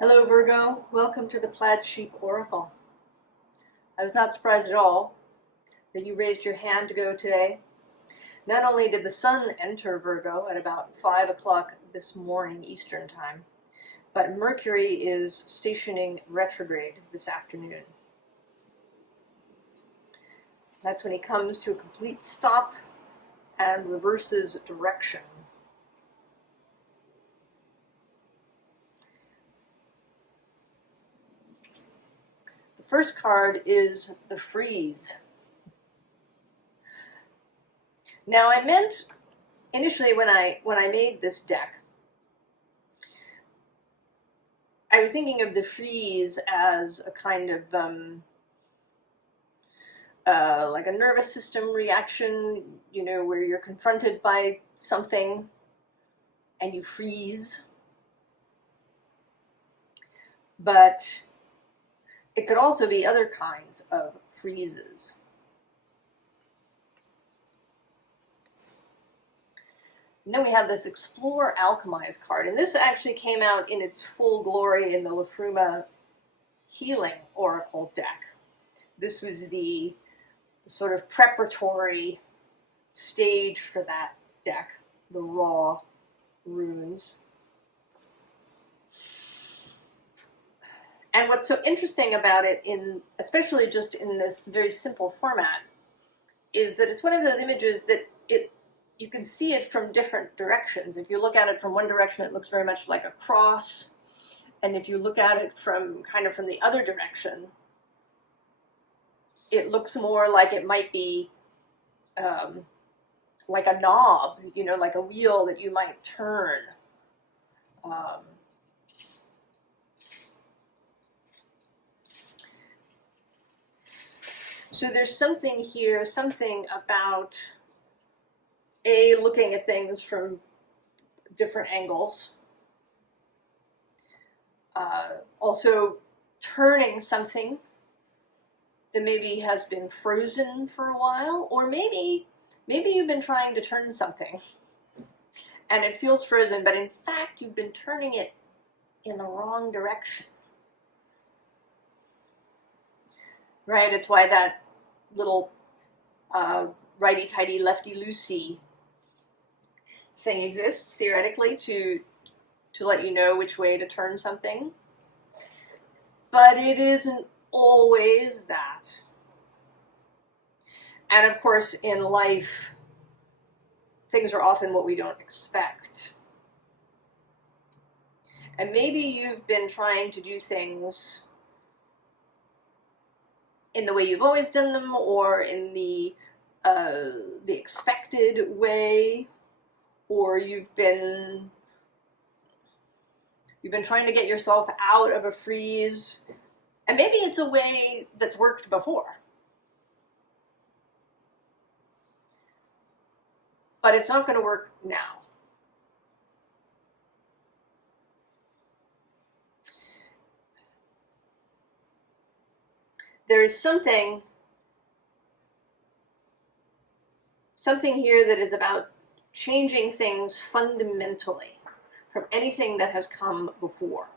Hello Virgo, welcome to the Plaid Oracle. I was not surprised at all that you raised your hand to go today. Not only did the sun enter Virgo at about 5 o'clock this morning Eastern time, but Mercury is stationing retrograde this afternoon. That's when he comes to a complete stop and reverses direction. The first card is the Freeze. Now I meant initially when I made this deck, I was thinking of the Freeze as a kind of like a nervous system reaction, you know, where you're confronted by something and you freeze. But it could also be other kinds of freezes. And then we have this Explore Alchemize card, and this actually came out in its full glory in the Lafruma Healing Oracle deck. This was the sort of preparatory stage for that deck, the raw runes. And what's so interesting about it, especially just in this very simple format, is that it's one of those images that you can see it from different directions. If you look at it from one direction, it looks very much like a cross. And if you look at it from the other direction, it looks more like it might be like a knob, you know, like a wheel that you might turn. So there's something here, something about looking at things from different angles. Also turning something that maybe has been frozen for a while, or maybe you've been trying to turn something and it feels frozen, but in fact you've been turning it in the wrong direction. Right? It's why that little righty-tighty, lefty-loosey thing exists, theoretically, to let you know which way to turn something. But it isn't always that. And of course, in life, things are often what we don't expect. And maybe you've been trying to do things in the way you've always done them, or in the expected way, or you've been trying to get yourself out of a freeze, and maybe it's a way that's worked before, but it's not going to work now. There is something here that is about changing things fundamentally from anything that has come before.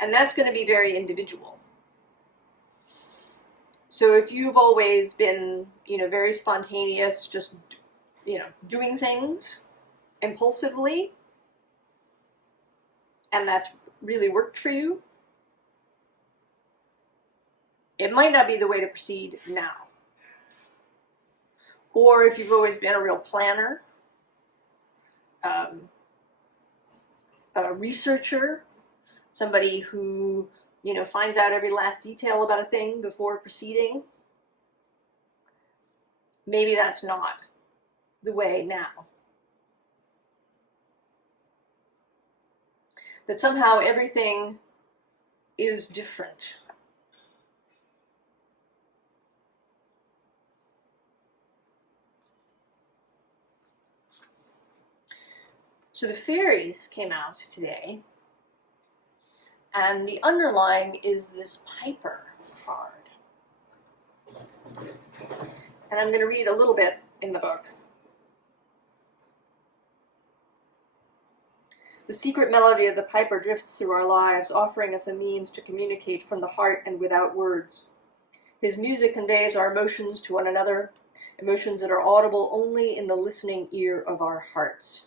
And that's going to be very individual. So if you've always been, you know, very spontaneous, just, you know, doing things impulsively, and that's really worked for you, it might not be the way to proceed now. Or if you've always been a real planner, a researcher, somebody who, you know, finds out every last detail about a thing before proceeding, maybe that's not the way now. That somehow everything is different. So the fairies came out today, and the underlying is this Piper card. And I'm going to read a little bit in the book. The secret melody of the piper drifts through our lives, offering us a means to communicate from the heart and without words. His music conveys our emotions to one another, emotions that are audible only in the listening ear of our hearts.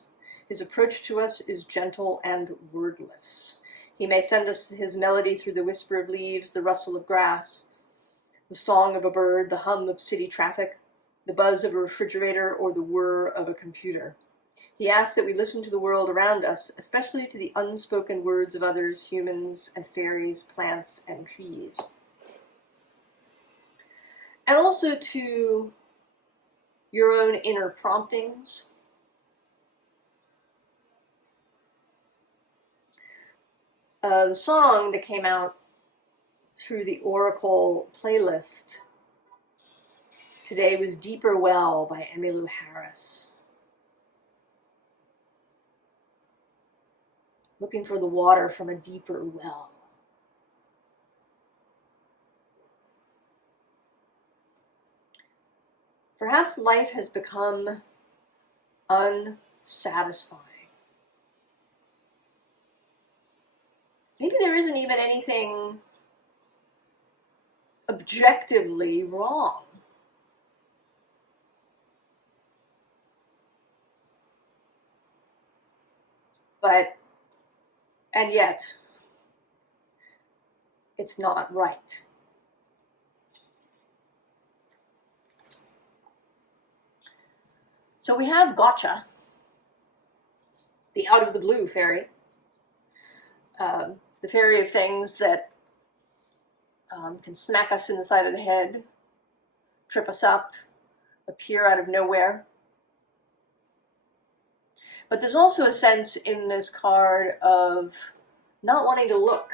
His approach to us is gentle and wordless. He may send us his melody through the whisper of leaves, the rustle of grass, the song of a bird, the hum of city traffic, the buzz of a refrigerator, or the whir of a computer. He asks that we listen to the world around us, especially to the unspoken words of others, humans and fairies, plants and trees. And also to your own inner promptings. The song that came out through the Oracle playlist today was Deeper Well by Emmylou Harris. Looking for the water from a deeper well. Perhaps life has become unsatisfying. Maybe there isn't even anything objectively wrong. And yet, it's not right. So we have Gotcha, the out of the blue fairy, the fairy of things that can smack us in the side of the head, trip us up, appear out of nowhere. But there's also a sense in this card of not wanting to look,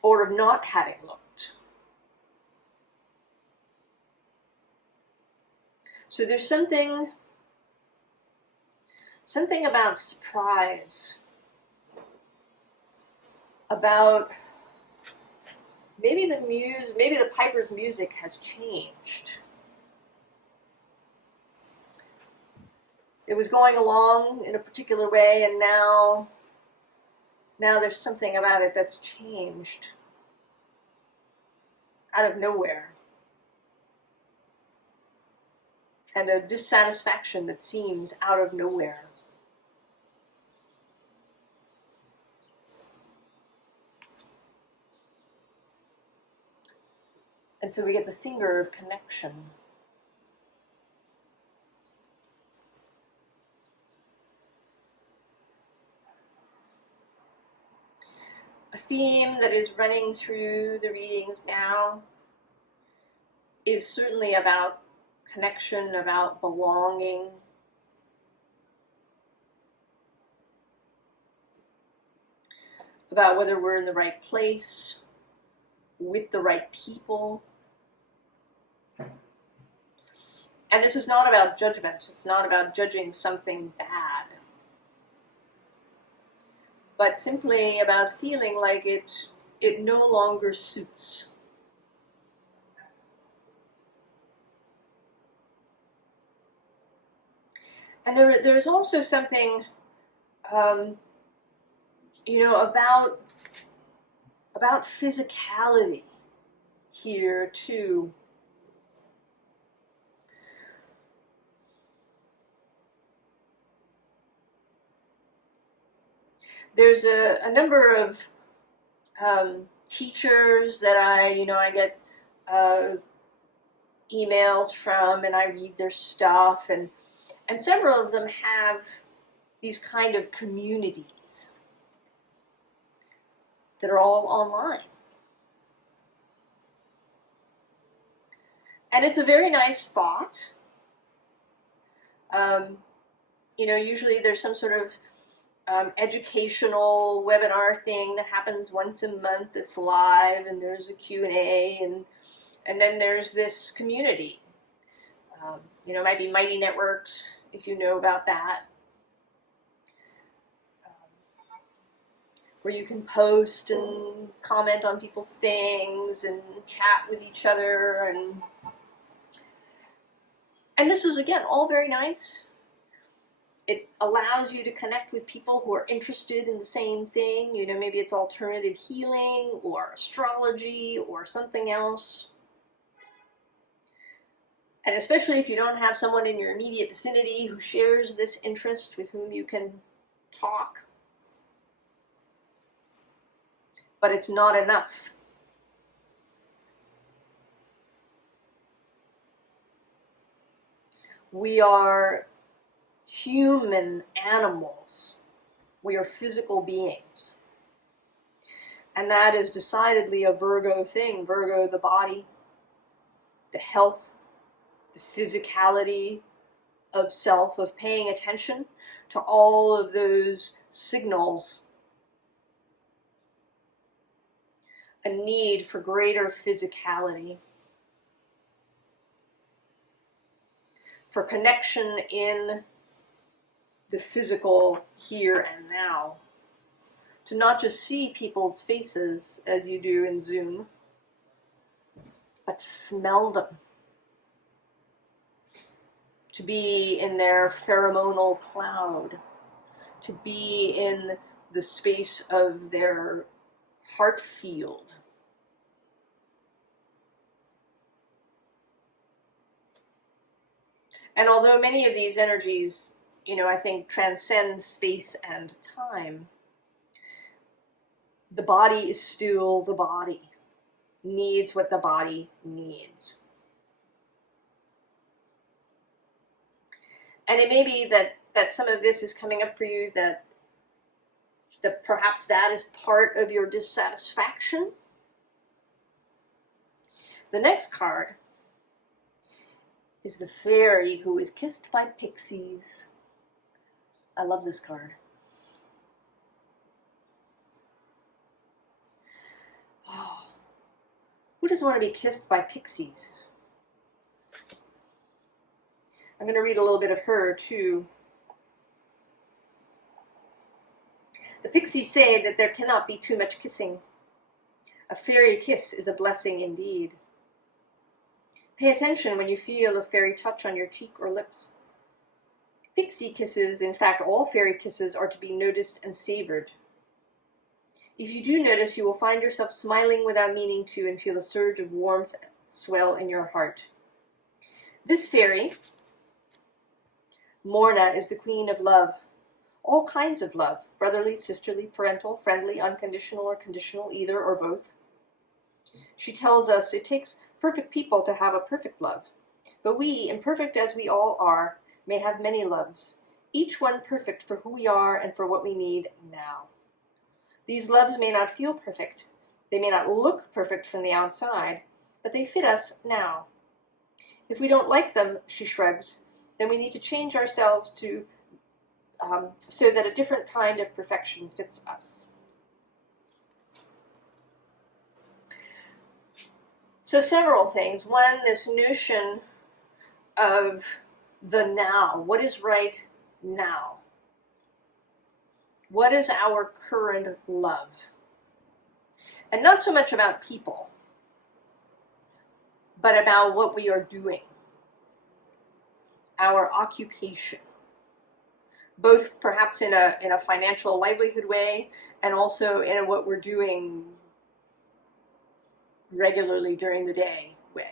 or of not having looked. So there's something about surprise, about maybe the piper's music has changed. It was going along in a particular way, and now there's something about it that's changed out of nowhere. And a dissatisfaction that seems out of nowhere. And so we get the singer of connection. A theme that is running through the readings now is certainly about connection, about belonging. About whether we're in the right place, with the right people. And this is not about judgment. It's not about judging something bad. But simply about feeling like it no longer suits. And there's also something, about physicality here too. There's a number of teachers that I get emails from, and I read their stuff, and several of them have these kind of communities that are all online. And it's a very nice thought. Usually there's some sort of educational webinar thing that happens once a month that's live, and there's a Q&A, and then there's this community. It might be Mighty Networks, if you know about that, where you can post and comment on people's things and chat with each other, and this is, again, all very nice. It allows you to connect with people who are interested in the same thing. You know, maybe it's alternative healing or astrology or something else. And especially if you don't have someone in your immediate vicinity who shares this interest with whom you can talk. But it's not enough. We are human animals. We are physical beings. And that is decidedly a Virgo thing. Virgo, the body, the health, the physicality of self, of paying attention to all of those signals. A need for greater physicality, for connection in the physical here and now. To not just see people's faces as you do in Zoom, but to smell them. To be in their pheromonal cloud. To be in the space of their heart field. And although many of these energies, you know, I think transcend space and time, the body is still the body, needs what the body needs. And it may be that some of this is coming up for you, that perhaps that is part of your dissatisfaction. The next card is the fairy who is kissed by pixies. I love this card. Oh, who doesn't want to be kissed by pixies? I'm going to read a little bit of her too. The pixies say that there cannot be too much kissing. A fairy kiss is a blessing indeed. Pay attention when you feel a fairy touch on your cheek or lips. Pixie kisses, in fact all fairy kisses, are to be noticed and savored. If you do notice, you will find yourself smiling without meaning to and feel a surge of warmth swell in your heart. This fairy, Morna, is the queen of love. All kinds of love, brotherly, sisterly, parental, friendly, unconditional, or conditional, either or both. She tells us it takes perfect people to have a perfect love, but we, imperfect as we all are, may have many loves, each one perfect for who we are and for what we need now. These loves may not feel perfect, they may not look perfect from the outside, but they fit us now. If we don't like them, she shrugs, then we need to change ourselves to so that a different kind of perfection fits us. So several things. One, this notion of the now. What is right now? What is our current love? And not so much about people, but about what we are doing. Our occupation. Both perhaps in a financial livelihood way, and also in what we're doing regularly during the day way.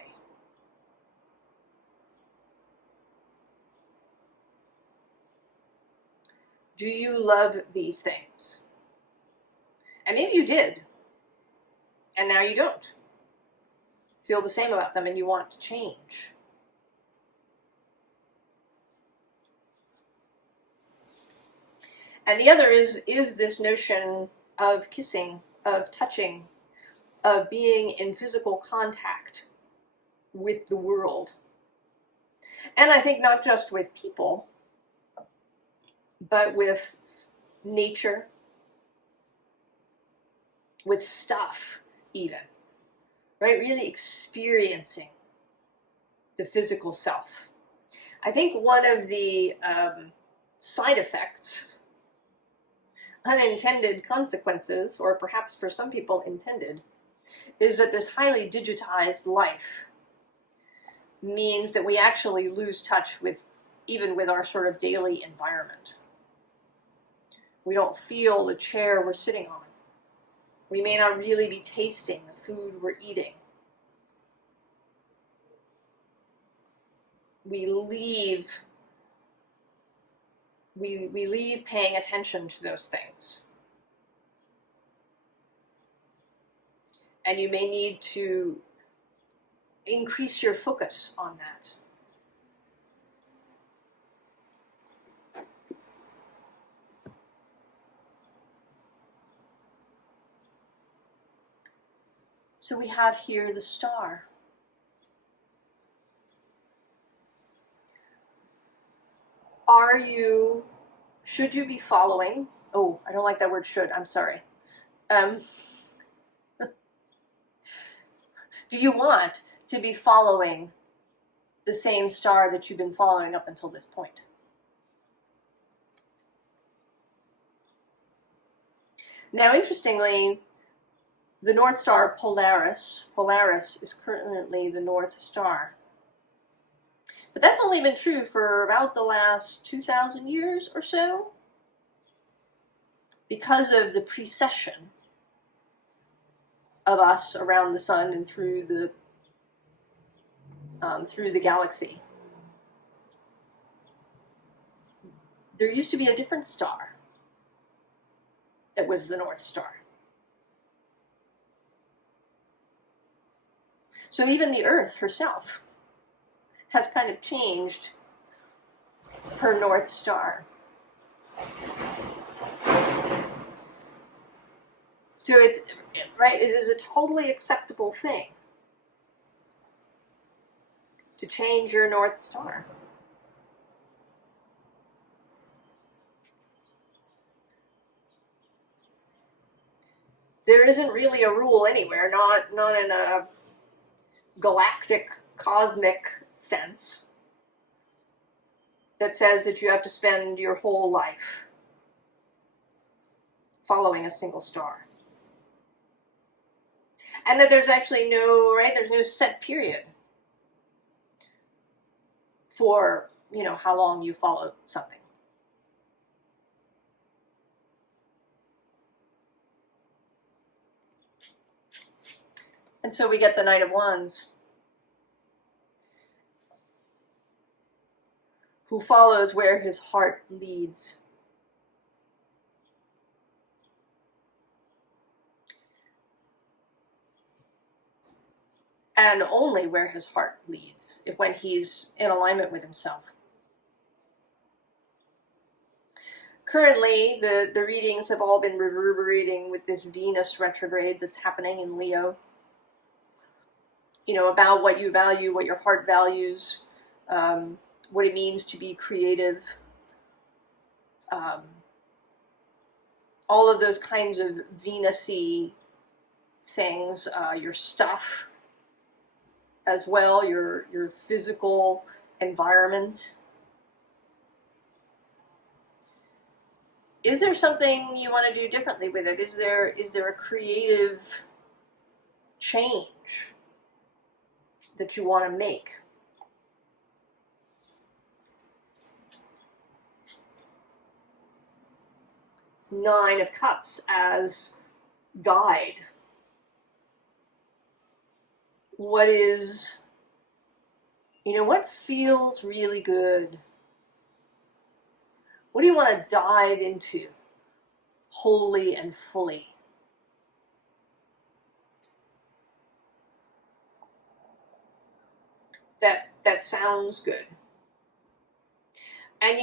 Do you love these things? And maybe you did, and now you don't. Feel the same about them and you want to change. And the other is this notion of kissing, of touching, of being in physical contact with the world. And I think not just with people, but with nature, with stuff even, right? Really experiencing the physical self. I think one of the side effects, unintended consequences, or perhaps for some people intended, is that this highly digitized life means that we actually lose touch with even with our sort of daily environment. We don't feel the chair we're sitting on. We may not really be tasting the food we're eating. We leave paying attention to those things. And you may need to increase your focus on that. So we have here the star. Should you be following? Oh, I don't like that word should, I'm sorry. Do you want to be following the same star that you've been following up until this point? Now, interestingly, the North Star Polaris is currently the North Star. But that's only been true for about the last 2,000 years or so, because of the precession of us around the sun and through the galaxy. There used to be a different star that was the North Star. So even the Earth herself has kind of changed her North Star. So it's, right, it is a totally acceptable thing to change your North Star. There isn't really a rule anywhere, not in a galactic, cosmic sense, that says that you have to spend your whole life following a single star. And that there's actually there's no set period for, how long you follow something. And so we get the Knight of Wands, who follows where his heart leads. And only where his heart leads, when he's in alignment with himself. Currently, the readings have all been reverberating with this Venus retrograde that's happening in Leo. About what you value, what your heart values, what it means to be creative. All of those kinds of Venus-y things, your stuff as well, your physical environment. Is there something you want to do differently with it? Is there a creative change that you want to make? It's Nine of Cups as guide. What feels really good? What do you want to dive into wholly and fully? That sounds good. And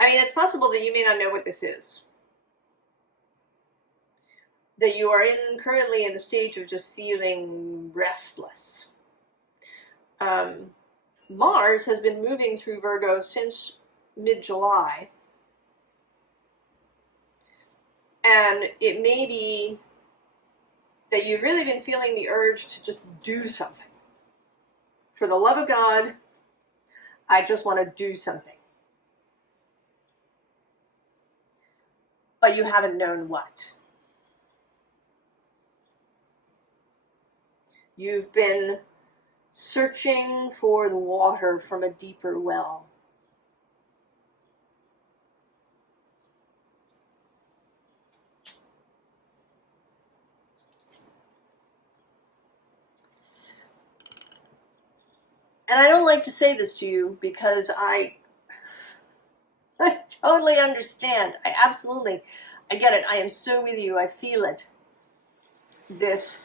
it's possible that you may not know what this is. That you are currently in the stage of just feeling restless. Mars has been moving through Virgo since mid-July. And it may be that you've really been feeling the urge to just do something. For the love of God, I just want to do something. But you haven't known what. You've been searching for the water from a deeper well. And I don't like to say this to you because I totally understand. I get it. I am so with you. I feel it. This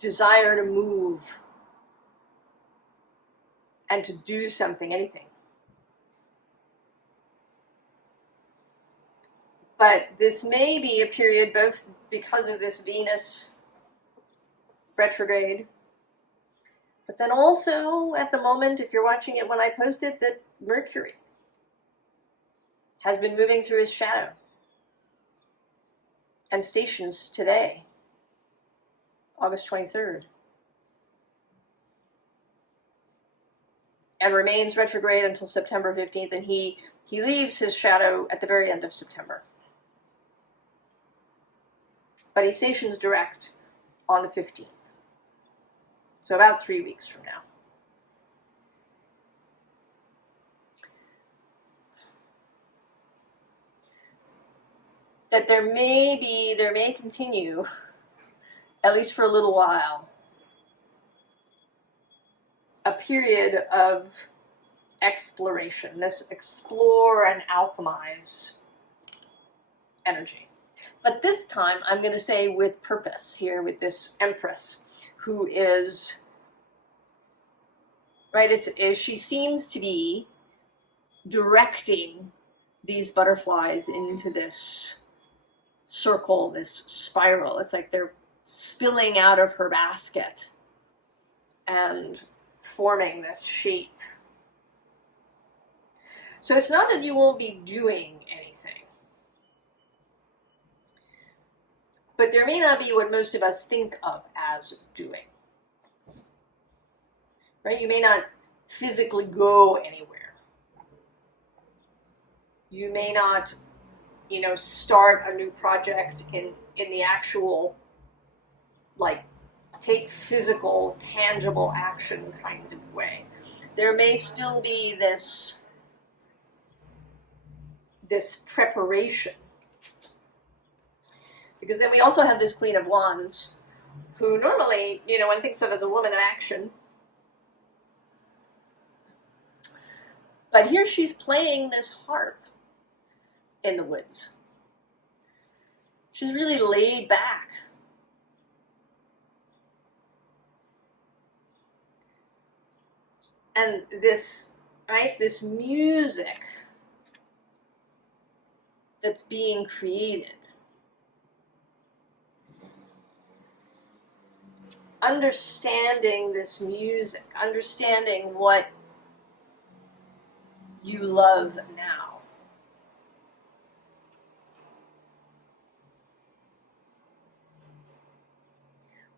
desire to move and to do something, anything. But this may be a period, both because of this Venus retrograde, but then also at the moment, if you're watching it when I post it, that Mercury has been moving through his shadow and stations today, August 23rd, and remains retrograde until September 15th, and he leaves his shadow at the very end of September. But he stations direct on the 15th. So about 3 weeks from now. That there may continue, at least for a little while, a period of exploration, this explore and alchemize energy. But this time, I'm going to say with purpose here, with this Empress, who is, right, she seems to be directing these butterflies into this circle, this spiral. It's like they're spilling out of her basket and forming this shape. So it's not that you won't be doing anything, but there may not be what most of us think of as doing. Right? You may not physically go anywhere. You may not, start a new project in the actual, like, take physical, tangible action kind of way. There may still be this preparation. Because then we also have this Queen of Wands, who normally, one thinks of as a woman of action. But here she's playing this harp in the woods. She's really laid back. And this music that's being created, understanding this music, understanding what you love now.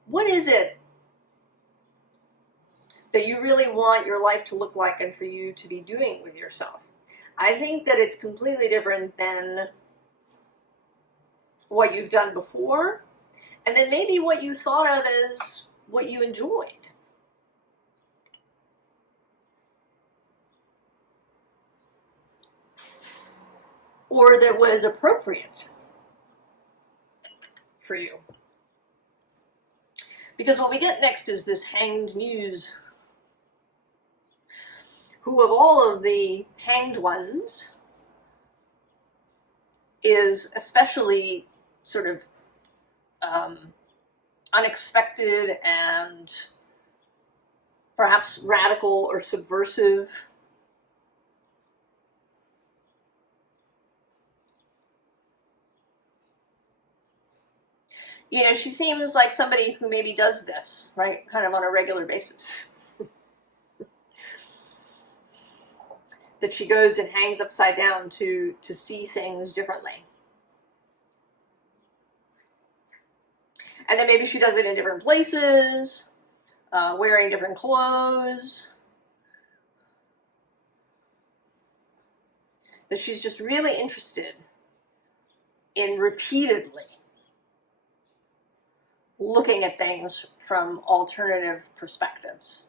What is it that you really want your life to look like and for you to be doing with yourself? I think that it's completely different than what you've done before, and then maybe what you thought of as what you enjoyed. Or that was appropriate for you. Because what we get next is this hanged muse, who of all of the hanged ones is especially sort of unexpected and perhaps radical or subversive. She seems like somebody who maybe does this, right, kind of on a regular basis. That she goes and hangs upside down to see things differently. And then maybe she does it in different places, wearing different clothes. That she's just really interested in repeatedly looking at things from alternative perspectives.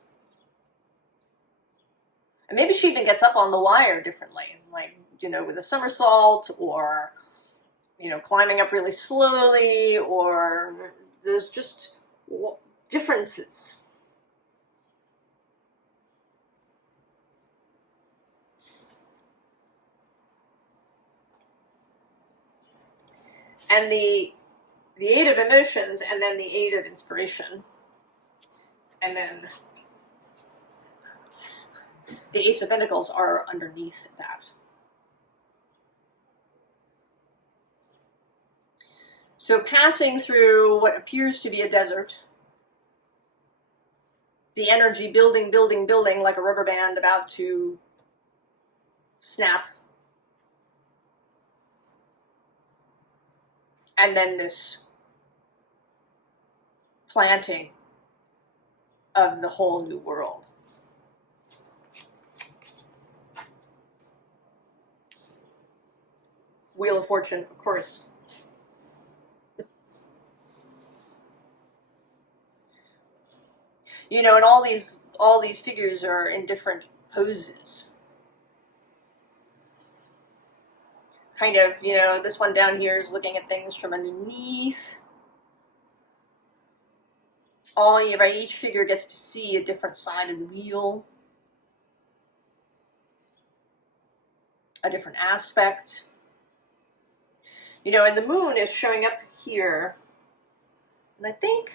And maybe she even gets up on the wire differently, like, with a somersault, or, climbing up really slowly, or there's just differences. And the 8 of emotions, and then the 8 of inspiration. And then the Ace of Pentacles are underneath that. So passing through what appears to be a desert, the energy building, building, building like a rubber band about to snap. And then this planting of the whole new world. Wheel of Fortune, of course. You know, and all these figures are in different poses. Kind of, you know, this one down here is looking at things from underneath. Right, each figure gets to see a different side of the wheel, a different aspect. You know, and the moon is showing up here, and I think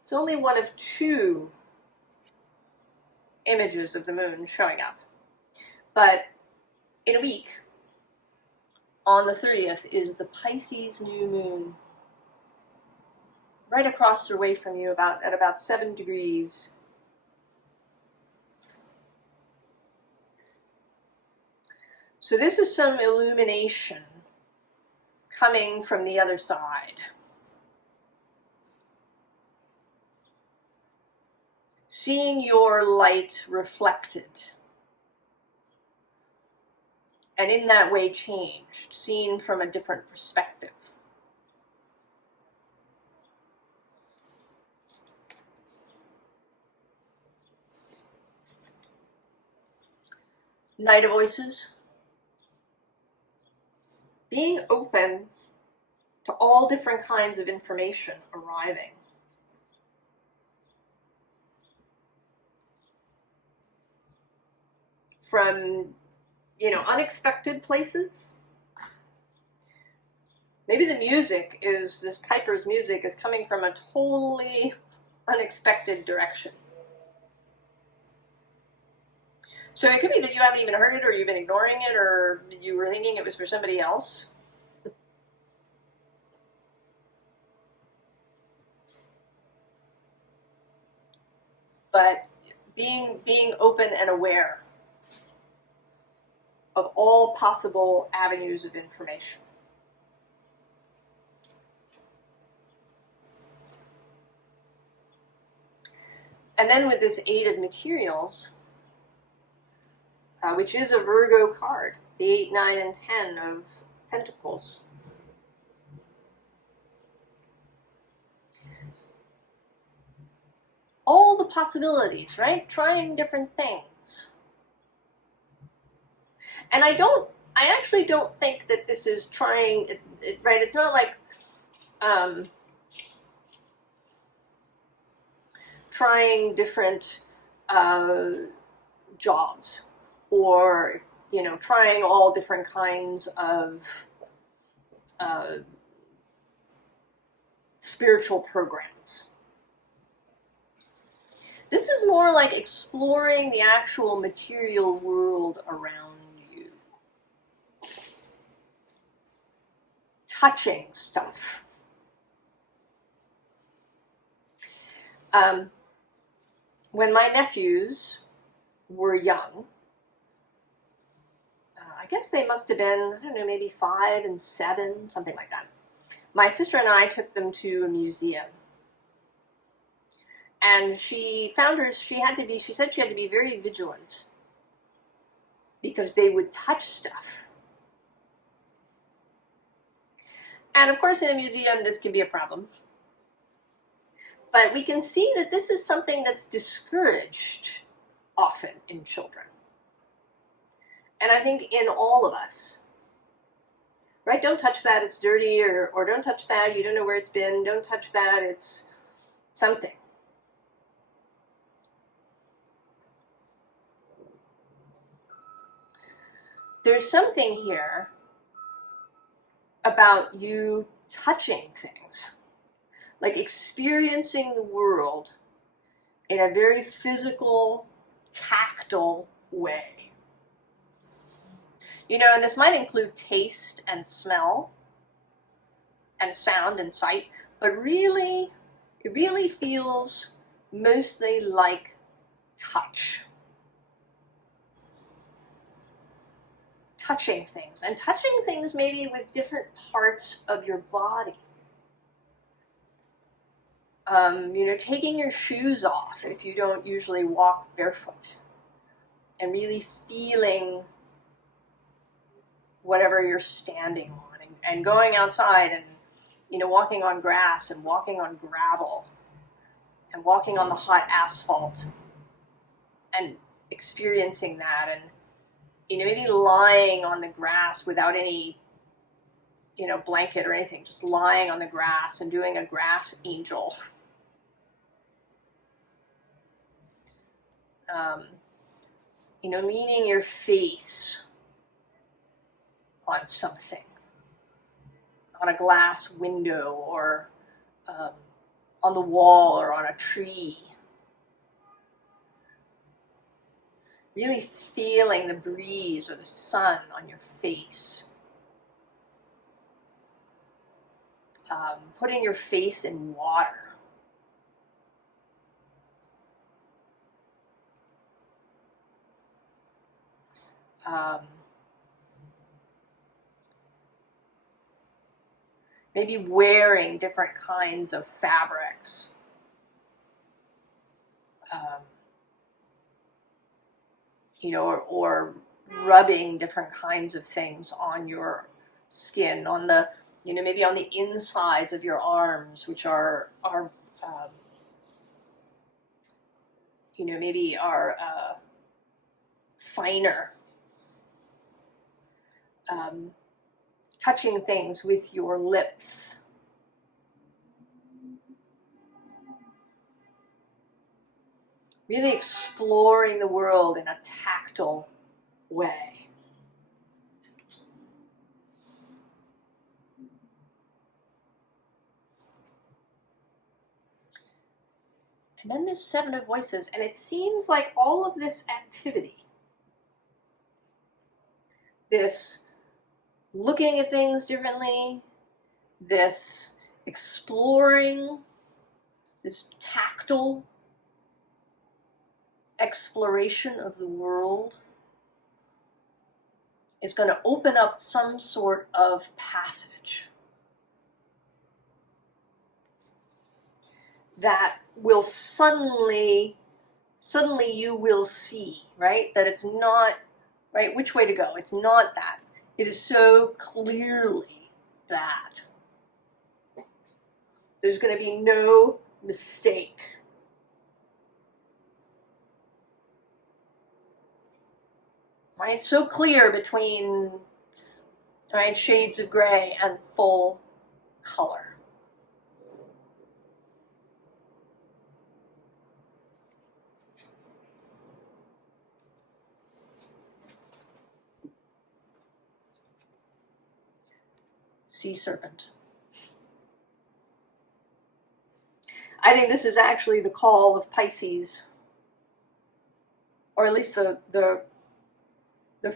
it's only one of 2 images of the moon showing up. But in a week, on the 30th, is the Pisces new moon, right across the way from you, at about 7 degrees. So this is some illumination coming from the other side. Seeing your light reflected, and in that way changed, seen from a different perspective. Knight of Voices. Being open to all different kinds of information arriving. From, you know, unexpected places. Maybe the music is, this Piper's music is coming from a totally unexpected direction. So it could be that you haven't even heard it, or you've been ignoring it, or you were thinking it was for somebody else. But being open and aware of all possible avenues of information. And then with this 8 of materials, which is a Virgo card, the 8, 9, and 10 of Pentacles. All the possibilities, right? Trying different things. And I actually don't think that this is trying, right? It's not like trying different jobs, or, you know, trying all different kinds of spiritual programs. This is more like exploring the actual material world around you. Touching stuff. When my nephews were young, I guess they must have been, I don't know, maybe 5 and 7, something like that. My sister and I took them to a museum. And she said she had to be very vigilant, because they would touch stuff. And of course, in a museum, this can be a problem. But we can see that this is something that's discouraged often in children. And I think in all of us. Right? Don't touch that, it's dirty, or don't touch that, you don't know where it's been, don't touch that, it's something. There's something here about you touching things, like experiencing the world in a very physical, tactile way. You know, and this might include taste and smell and sound and sight, but really, it really feels mostly like touch. Touching things, and touching things maybe with different parts of your body. You know, taking your shoes off if you don't usually walk barefoot, and really feeling whatever you're standing on, and going outside and, you know, walking on grass and walking on gravel and walking on the hot asphalt and experiencing that, and, you know, maybe lying on the grass without any, you know, blanket or anything, just lying on the grass and doing a grass angel. You know, leaning your face on something, on a glass window, or on the wall, or on a tree. Really feeling the breeze or the sun on your face. Putting your face in water. Maybe wearing different kinds of fabrics. You know, or rubbing different kinds of things on your skin, on the, you know, maybe on the insides of your arms, which are you know, maybe are finer. Touching things with your lips. Really exploring the world in a tactile way. And then this Seven of Voices, and it seems like all of this activity, this looking at things differently, this exploring, this tactile exploration of the world, is going to open up some sort of passage that will suddenly you will see, right? That it's not, right, which way to go. It's not that. It is so clearly that. There's going to be no mistake. Right? So clear between, right, shades of gray and full color. Sea serpent. I think this is actually the call of Pisces, or at least the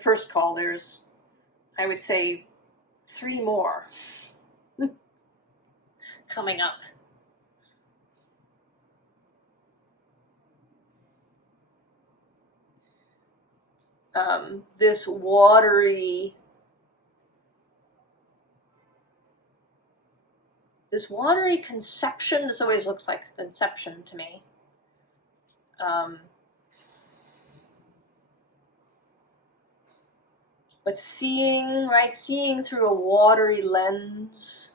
first call. There's, I would say, 3 more coming up. This watery conception. This always looks like a conception to me. But seeing, right, seeing through a watery lens.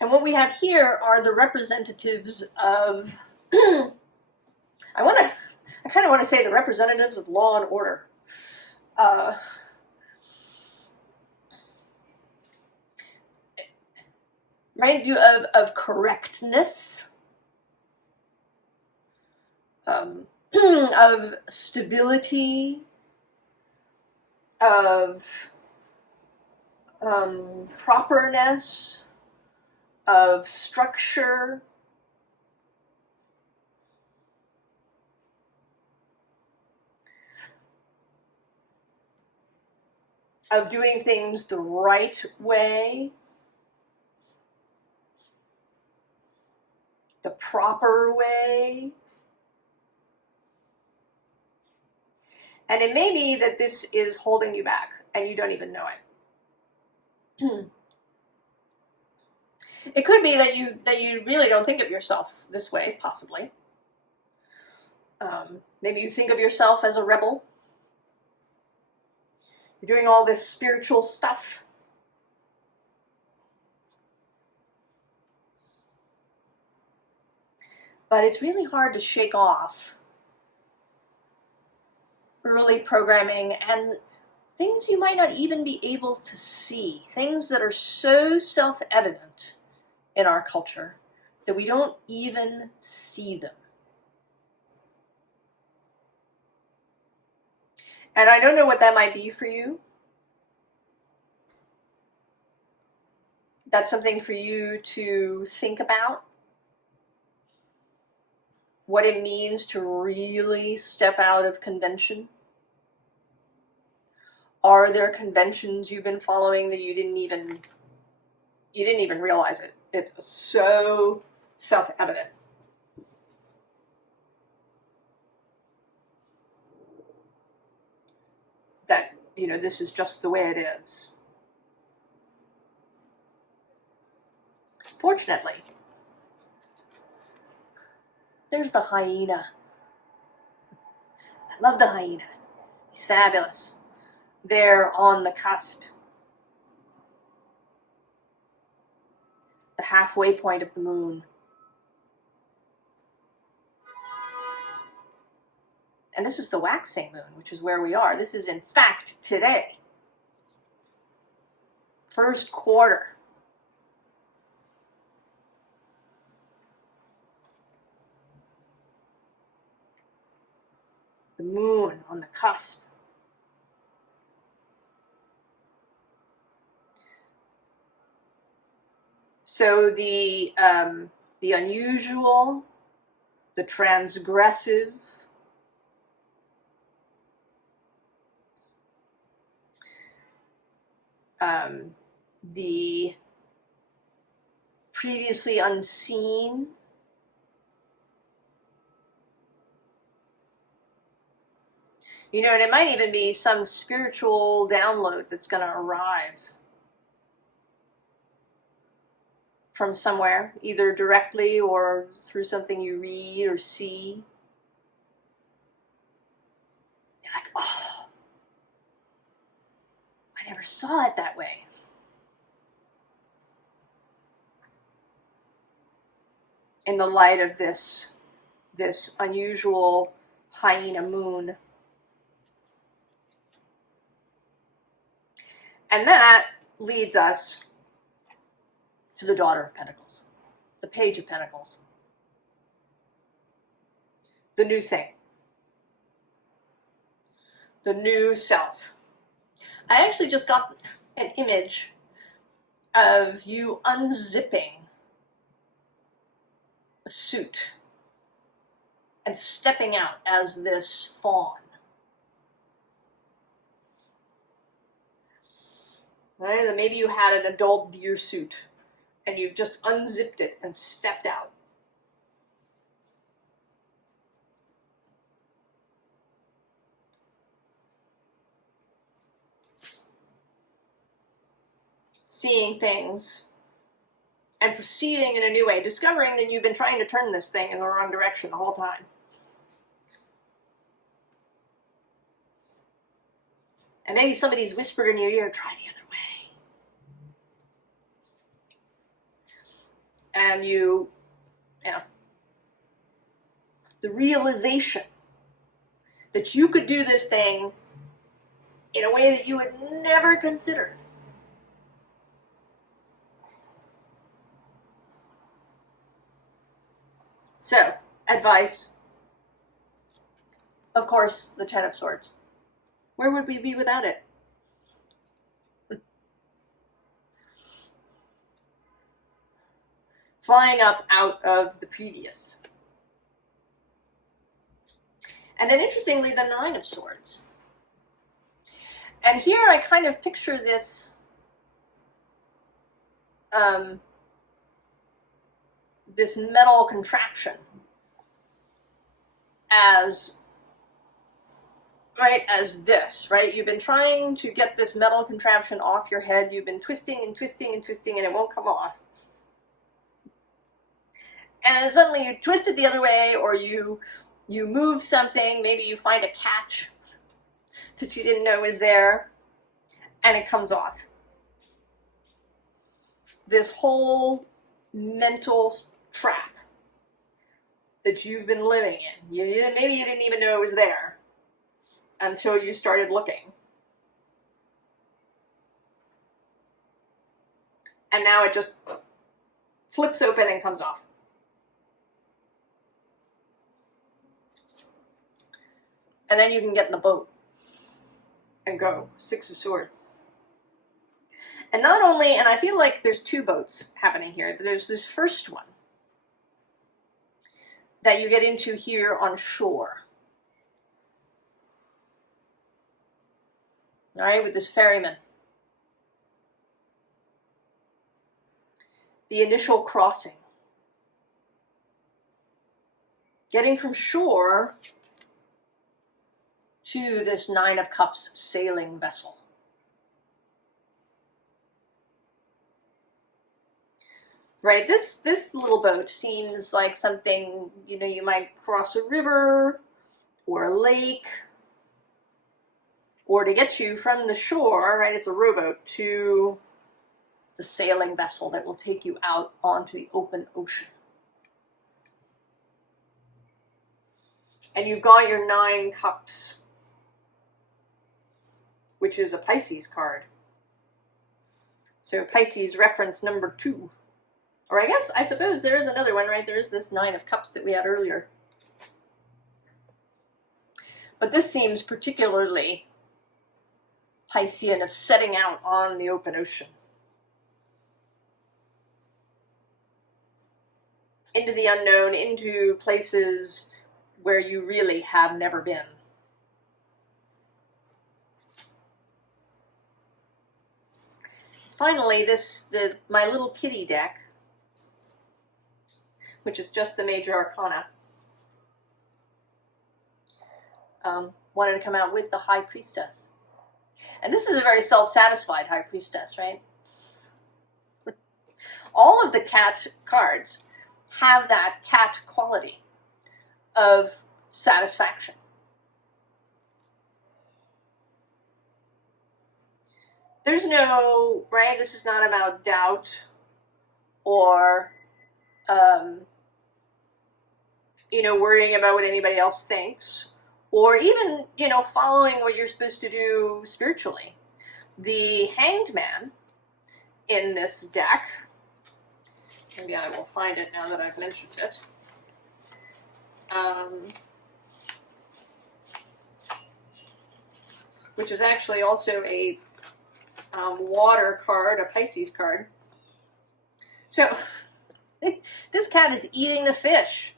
And what we have here are the representatives of, I kind of want to say the representatives of law and order. Right, of correctness, of stability, of properness, of structure, of doing things the right way, the proper way. And it may be that this is holding you back and you don't even know it. It could be that you really don't think of yourself this way, possibly. Maybe you think of yourself as a rebel. You're doing all this spiritual stuff. But it's really hard to shake off early programming and things you might not even be able to see. Things that are so self-evident in our culture that we don't even see them. And I don't know what that might be for you. That's something for you to think about. What it means to really step out of convention. Are there conventions you've been following that you didn't even realize it? It's so self-evident. That, this is just the way it is. Fortunately, there's the hyena. I love the hyena. He's fabulous. They're on the cusp. The halfway point of the moon. And this is the waxing moon, which is where we are. This is, in fact, today. First quarter. The moon on the cusp. So the unusual, the transgressive, the previously unseen, and it might even be some spiritual download that's going to arrive from somewhere, either directly or through something you read or see. You're like, oh, I never saw it that way. In the light of this unusual hyena moon. And that leads us to the Daughter of Pentacles, the Page of Pentacles, the new thing, the new self. I actually just got an image of you unzipping a suit and stepping out as this fawn. Right? And maybe you had an adult deer suit and you've just unzipped it and stepped out. Seeing things and proceeding in a new way, discovering that you've been trying to turn this thing in the wrong direction the whole time. And maybe somebody's whispered in your ear, try the other way. And the realization that you could do this thing in a way that you had never considered. So, advice. of course, the Ten of Swords. Where would we be without it? Flying up out of the previous. And then interestingly, the Nine of Swords. And here I kind of picture this this metal contraption as, right, as this, right? You've been trying to get this metal contraption off your head. You've been twisting and twisting and twisting, and it won't come off. And suddenly you twist it the other way, or you move something, maybe you find a catch that you didn't know was there, and it comes off. This whole mental trap that you've been living in. Maybe you didn't even know it was there until you started looking. And now it just flips open and comes off. And then you can get in the boat and go. Six of Swords. And not only, and I feel like there's two boats happening here. There's this first one that you get into here on shore. All right, with this ferryman. The initial crossing. Getting from shore to this Nine of Cups sailing vessel. Right, this little boat seems like something, you know, you might cross a river or a lake, or to get you from the shore, right, it's a rowboat, to the sailing vessel that will take you out onto the open ocean. And you've got your Nine Cups, which is a Pisces card. So Pisces reference number 2. Or I suppose there is another one, right? There is this Nine of Cups that we had earlier. But this seems particularly Piscean, of setting out on the open ocean. Into the unknown, into places where you really have never been. Finally, my little kitty deck, which is just the major arcana, wanted to come out with the High Priestess. And this is a very self-satisfied High Priestess, right? All of the cat cards have that cat quality of satisfaction. There's no, right, this is not about doubt or worrying about what anybody else thinks, or even, following what you're supposed to do spiritually. The Hanged Man in this deck, maybe I will find it now that I've mentioned it, which is actually also a water card, a Pisces card. So, this cat is eating the fish.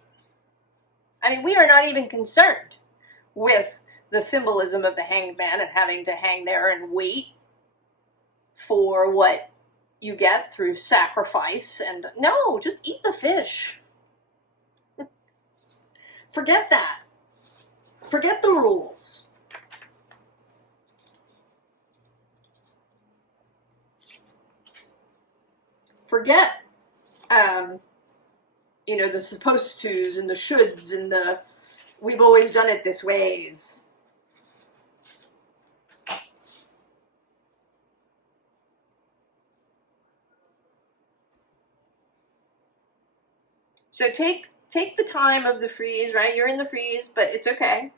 I mean, we are not even concerned with the symbolism of the Hanged Man and having to hang there and wait for what you get through sacrifice. And no, just eat the fish. Forget that. Forget the rules. Forget the supposed tos and the shoulds and the we've always done it this ways. So take the time of the freeze, right? You're in the freeze, but it's okay.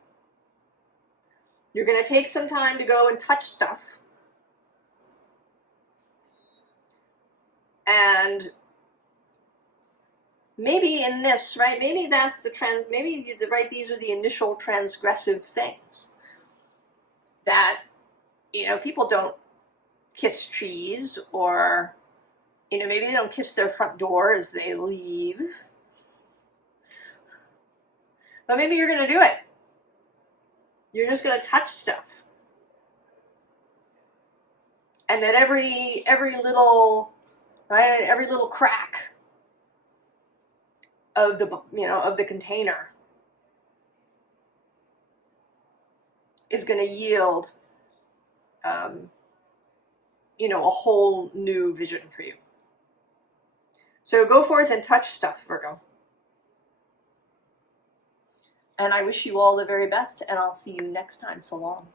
You're going to take some time to go and touch stuff. And maybe in this, right, maybe that's the right, these are the initial transgressive things that, you know, people don't kiss trees, or, you know, maybe they don't kiss their front door as they leave. But maybe you're going to do it. You're just going to touch stuff. And that every little, right, every little crack of the, you know, of the container is going to yield, you know, a whole new vision for you. So go forth and touch stuff, Virgo. And I wish you all the very best, and I'll see you next time. So long.